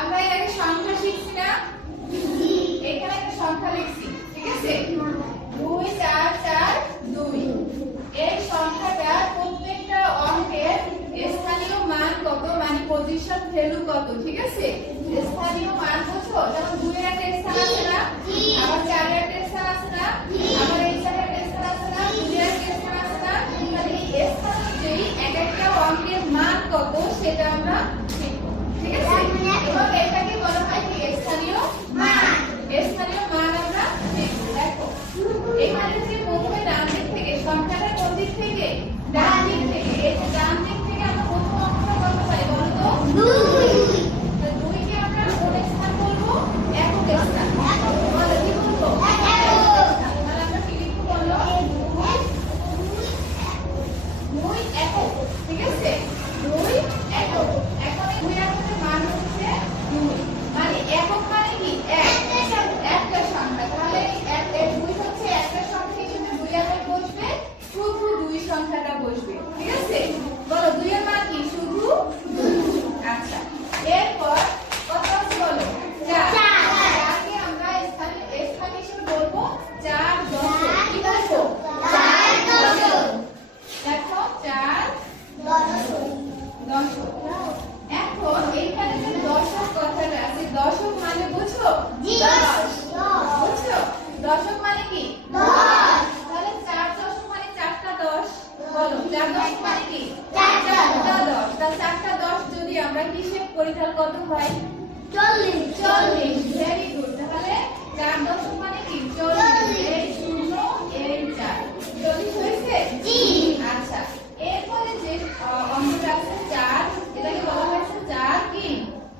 আমরা এর আগে সংখ্যা শিখছি না? এখানে একটা সংখ্যা লিখছি, ঠিক আছে? 2 4 4 2। এই সংখ্যাটা প্রত্যেকটা অঙ্কের স্থানীয় মান কত, মানে পজিশন ভ্যালু কত, ঠিক আছে? স্থানীয় মান বুঝছো? যেমন 2 এর একটা স্থান আছে না, আবার 4 এর একটা স্থান আছে না, আবার এই 4 এর একটা স্থান আছে না, 2 এর একটা স্থান আছে না। তাহলে এই স্থান অনুযায়ী এক একটা অঙ্কের মান কত সেটা আমরা শিখব, ঠিক আছে? এবং এটাকে বলা হয় কি স্থানীয় মান। স্থানীয় মান আমরা শিখব। দেখো এখানে যে প্রথমে ডান দিক থেকে সংখ্যাটা কোন দিক থেকে, ডান দিক থেকে, এই যে ডান দিক থেকে আমরা প্রথম অঙ্কটা কত পাই বলো তো? 2। তো 2 কে আমরা কোন স্থান বলবো? একক স্থান। বলো কি বলবো? একক স্থান। তাহলে আমরা কি লিখব বলো? 2 একক, ঠিক আছে? 2 একক। এখন এই 2 এককের মান হচ্ছে 2। মানে একক মানে কি? একটা সংখ্যা। তাহলে এই 2 হচ্ছে একটা সংখ্যা হিসেবে 2 একক বসবে, শুধু 2 সংখ্যাটা বসবে, ঠিক আছে? বলো 2 এর মান কি? শুধু 2। আচ্ছা, এরপর কত আছে বলো? 4। 4 কে আমরা স্থান হিসেবে বলবো 4 দশক। কি বলবো? 4 দশক। দেখো 4 দশক। এখন এইখানে যে দশক কথাটা আছে, দশক মানে বুঝছো? 10। বুঝছো? দশক মানে কি? 10। তাহলে 4 দশক মানে 4টা 10। বলো 4 দশক মানে কি? 4টা 10। তাহলে 4টা 10 যদি আমরা হিসাব করি তাহলে কত হয়? 40। Very good. তাহলে 4 দশক মানে কি? 40। এই 0 এই 4। 40 হয়েছে? জি। আচ্ছা, এরপরে যে অঙ্কটা আছে 4, এটাকে বলা হয়েছে 4 কি?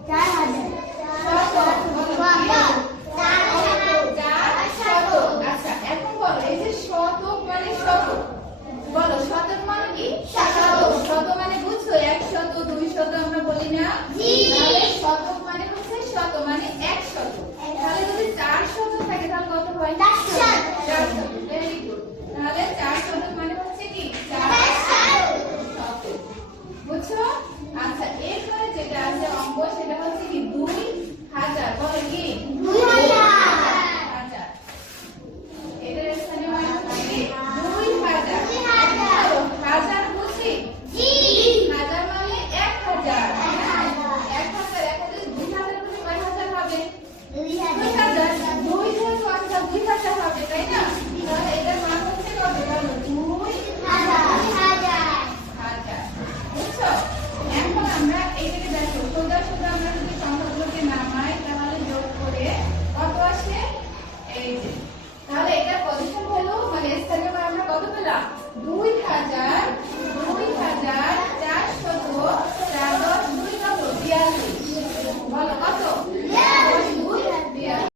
4000। শতক। বলো কি? 4 শতক। আচ্ছা, এখন বলো এই যে শতক মানে শতক। বলো শতক মানে কি? শতক। শত মানে বুঝছো? 100 200 আমরা বলি না? জি।